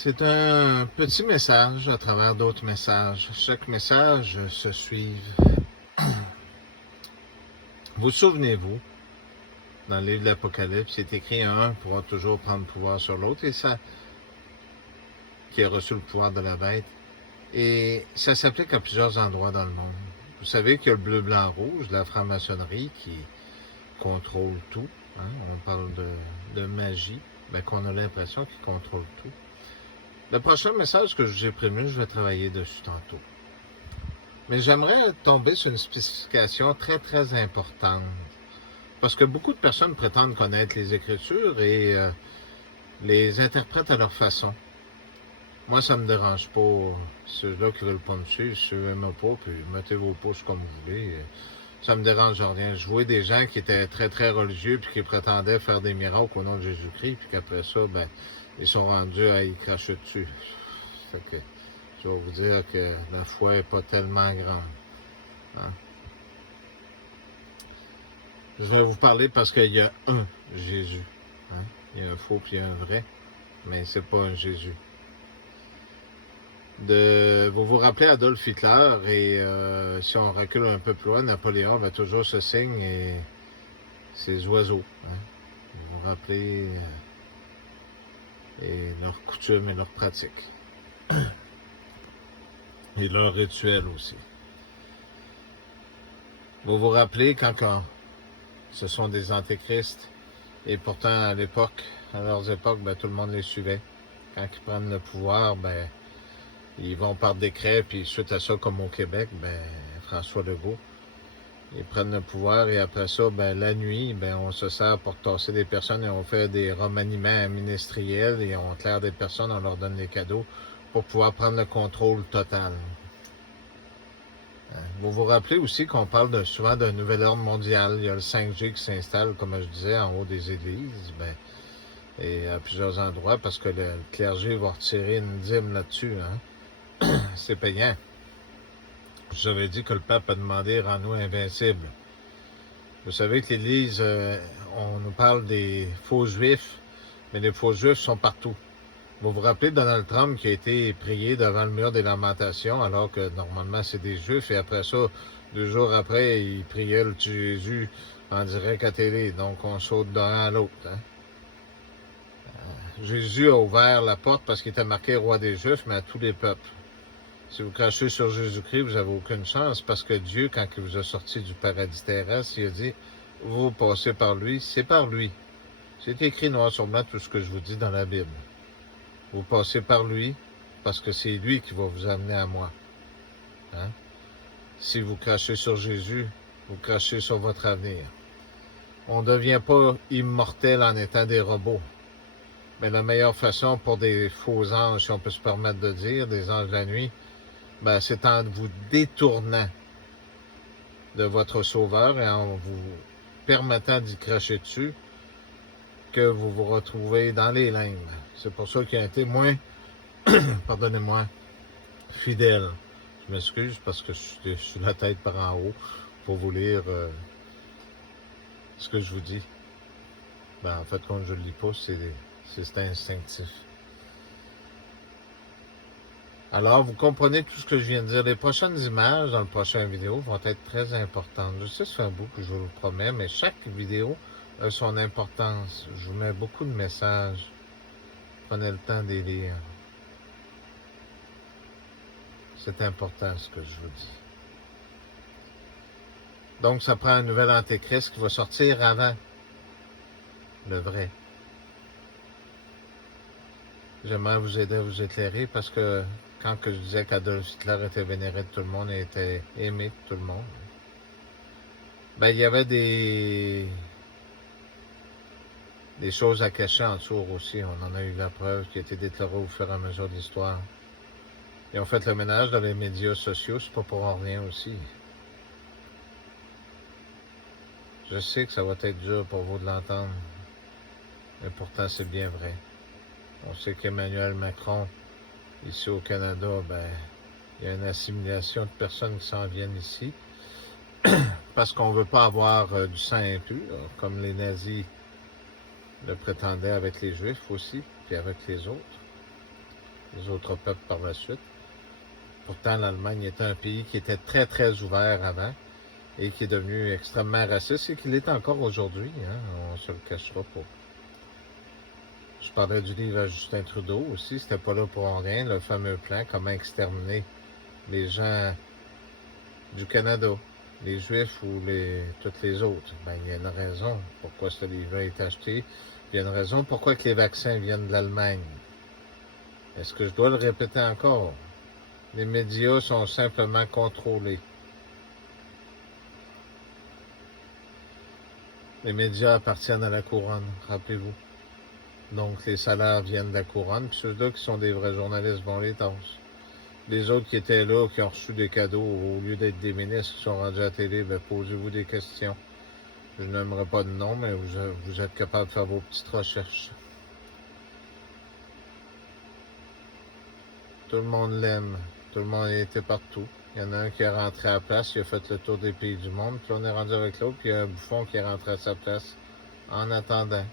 C'est un petit message à travers d'autres messages. Chaque message se suit. Vous souvenez-vous, dans le livre de l'Apocalypse, c'est écrit un pourra toujours prendre le pouvoir sur l'autre, et ça, qui a reçu le pouvoir de la bête. Et ça s'applique à plusieurs endroits dans le monde. Vous savez qu'il y a le bleu, blanc, rouge, la franc-maçonnerie qui contrôle tout. Hein? On parle de magie, ben, qu'on a l'impression qu'il contrôle tout. Le prochain message que je vous ai prévenu, je vais travailler dessus tantôt. Mais j'aimerais tomber sur une spécification très, très importante. Parce que beaucoup de personnes prétendent connaître les Écritures et les interprètent à leur façon. Moi, ça me dérange pas. Ceux-là qui veulent pas me suivre, suivez-moi pas, puis mettez vos pouces comme vous voulez. Ça me dérange rien. Je vois des gens qui étaient très, très religieux puis qui prétendaient faire des miracles au nom de Jésus-Christ, puis qu'après ça, ben, ils sont rendus à y cracher dessus. Fait que je vais vous dire que la foi n'est pas tellement grande. Hein? Je vais vous parler parce qu'il y a un Jésus. Hein? Il y a un faux puis il y a un vrai, mais c'est pas un Jésus. Vous vous rappelez Adolf Hitler et si on recule un peu plus loin, Napoléon avait toujours ce signe et ses oiseaux. Hein? Vous vous rappelez et leurs coutumes et leurs pratiques. Et leurs rituels aussi. Vous vous rappelez quand ce sont des antéchrists et pourtant à l'époque, à leurs époques, ben, tout le monde les suivait. Quand ils prennent le pouvoir, ben, ils vont par décret, puis suite à ça, comme au Québec, ben, François Legault, ils prennent le pouvoir et après ça, ben, la nuit, ben, on se sert pour tasser des personnes et on fait des remaniements ministériels et on claire des personnes, on leur donne des cadeaux pour pouvoir prendre le contrôle total. Vous vous rappelez aussi qu'on parle souvent d'un nouvel ordre mondial. Il y a le 5G qui s'installe, comme je disais, en haut des églises, ben, et à plusieurs endroits, parce que le clergé va retirer une dîme là-dessus. Hein? C'est payant. J'avais dit que le pape a demandé rends-nous invincibles. Vous savez que l'Église, on nous parle des faux juifs, mais les faux juifs sont partout. Vous vous rappelez de Donald Trump qui a été prié devant le mur des lamentations, alors que normalement c'est des juifs, et après ça, 2 jours après, il priait le Jésus en direct à télé. Donc on saute d'un à l'autre. Hein? Jésus a ouvert la porte parce qu'il était marqué roi des Juifs, mais à tous les peuples. Si vous crachez sur Jésus-Christ, vous n'avez aucune chance parce que Dieu, quand il vous a sorti du paradis terrestre, il a dit, vous passez par lui, c'est par lui. C'est écrit noir sur blanc tout ce que je vous dis dans la Bible. Vous passez par lui parce que c'est lui qui va vous amener à moi. Hein? Si vous crachez sur Jésus, vous crachez sur votre avenir. On ne devient pas immortel en étant des robots. Mais la meilleure façon pour des faux anges, si on peut se permettre de dire, des anges de la nuit, ben, c'est en vous détournant de votre sauveur et en vous permettant d'y cracher dessus que vous vous retrouvez dans les limbes. C'est pour ça qu'il y a un témoin, pardonnez-moi, fidèle. Je m'excuse parce que je suis la tête par en haut pour vous lire ce que je vous dis. Ben, en fait, quand je ne le lis pas, c'est instinctif. Alors, vous comprenez tout ce que je viens de dire. Les prochaines images dans le prochain vidéo vont être très importantes. Je sais que c'est un bout que je vous le promets, mais chaque vidéo a son importance. Je vous mets beaucoup de messages. Prenez le temps de les lire. C'est important ce que je vous dis. Donc, ça prend un nouvel antéchrist qui va sortir avant le vrai. J'aimerais vous aider à vous éclairer parce que quand je disais qu'Adolf Hitler était vénéré de tout le monde et était aimé de tout le monde, ben, il y avait des choses à cacher en dessous aussi. On en a eu la preuve qui a été déclarée au fur et à mesure de l'histoire. Ils ont fait le ménage dans les médias sociaux, c'est pas pour rien aussi. Je sais que ça va être dur pour vous de l'entendre, mais pourtant c'est bien vrai. On sait qu'Emmanuel Macron, ici au Canada, ben, il y a une assimilation de personnes qui s'en viennent ici, parce qu'on ne veut pas avoir du sang impur, comme les nazis le prétendaient avec les Juifs aussi, puis avec les autres. les autres peuples par la suite. Pourtant, l'Allemagne était un pays qui était très, très ouvert avant et qui est devenu extrêmement raciste et qui l'est encore aujourd'hui. Hein? On se le cachera pas. Je parlais du livre à Justin Trudeau aussi, c'était pas là pour rien, le fameux plan, comment exterminer les gens du Canada, les Juifs ou toutes les autres. Ben, il y a une raison pourquoi ce livre est acheté. Il y a une raison pourquoi que les vaccins viennent de l'Allemagne. Est-ce que je dois le répéter encore? Les médias sont simplement contrôlés. Les médias appartiennent à la couronne, rappelez-vous. Donc les salaires viennent de la couronne, puis ceux-là qui sont des vrais journalistes vont les tasses. Les autres qui étaient là, qui ont reçu des cadeaux, au lieu d'être des ministres qui sont rendus à la télé, ben, posez-vous des questions. Je n'aimerais pas de nom, mais vous êtes capable de faire vos petites recherches. Tout le monde l'aime. Tout le monde était partout. Il y en a un qui est rentré à la place, il a fait le tour des pays du monde, puis on est rendu avec l'autre, puis il y a un bouffon qui est rentré à sa place en attendant.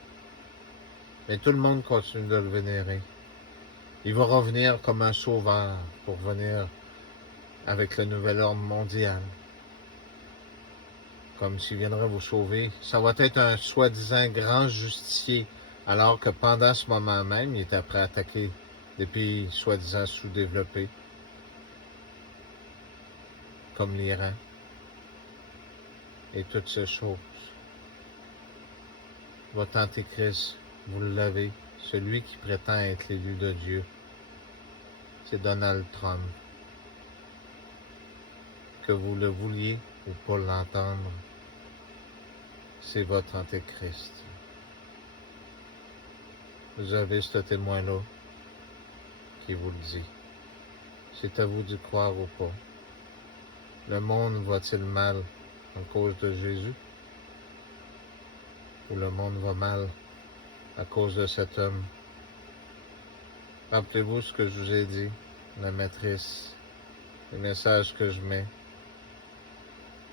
Mais tout le monde continue de le vénérer. Il va revenir comme un sauveur pour venir avec le nouvel ordre mondial. Comme s'il viendrait vous sauver. Ça va être un soi-disant grand justicier, alors que pendant ce moment même, il était prêt à attaquer des pays soi-disant sous-développés, comme l'Iran, et toutes ces choses. Votre antéchrist, vous l'avez, celui qui prétend être l'élu de Dieu, c'est Donald Trump. Que vous le vouliez ou pas l'entendre, c'est votre antéchrist. Vous avez ce témoin-là qui vous le dit. C'est à vous d'y croire ou pas. Le monde va-t-il mal à cause de Jésus? Ou le monde va mal à cause de cet homme? Rappelez-vous ce que je vous ai dit, la matrice, les messages que je mets.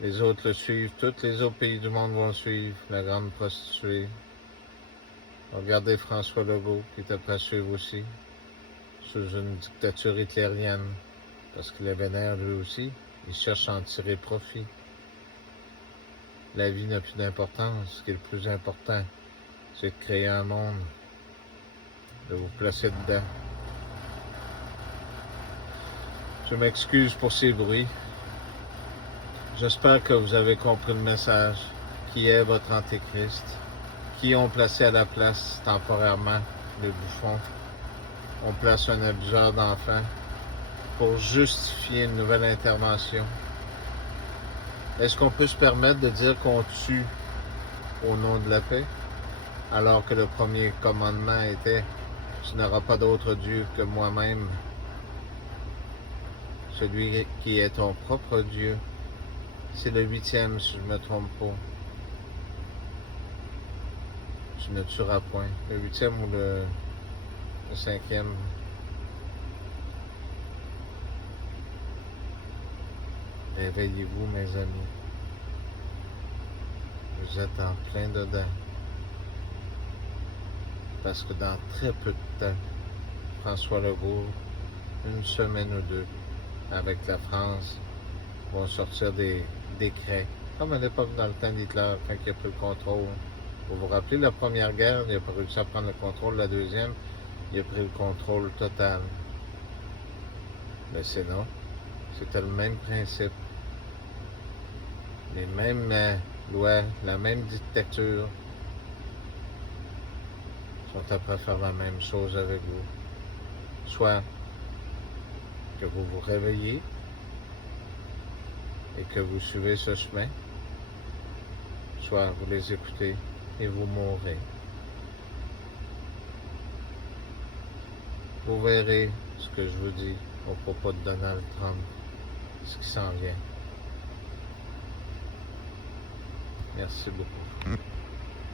Les autres le suivent, tous les autres pays du monde vont le suivre, la grande prostituée. Regardez François Legault, qui était prêt à suivre aussi, sous une dictature hitlérienne, parce qu'il est vénère lui aussi, il cherche à en tirer profit. La vie n'a plus d'importance, ce qui est le plus important, c'est de créer un monde, de vous placer dedans. Je m'excuse pour ces bruits. J'espère que vous avez compris le message. Qui est votre antéchrist? Qui ont placé à la place temporairement les bouffons? On place un abuseur d'enfants pour justifier une nouvelle intervention. Est-ce qu'on peut se permettre de dire qu'on tue au nom de la paix, alors que le premier commandement était « Tu n'auras pas d'autre Dieu que moi-même, celui qui est ton propre Dieu ». C'est le 8e, si je ne me trompe pas. Tu ne tueras point. Le 8e ou le 5e. Réveillez-vous, mes amis. Vous êtes en plein dedans. Parce que dans très peu de temps, François Legault, une semaine ou deux, avec la France, vont sortir des décrets. Comme à l'époque, dans le temps d'Hitler, quand il a pris le contrôle. Vous vous rappelez, la première guerre, il n'a pas réussi à prendre le contrôle. La deuxième, il a pris le contrôle total. Le Sénat, c'était le même principe. Les mêmes lois, la même dictature sont après à faire la même chose avec vous. Soit que vous vous réveillez et que vous suivez ce chemin, soit vous les écoutez et vous mourrez. Vous verrez ce que je vous dis au propos de Donald Trump, ce qui s'en vient. Merci beaucoup.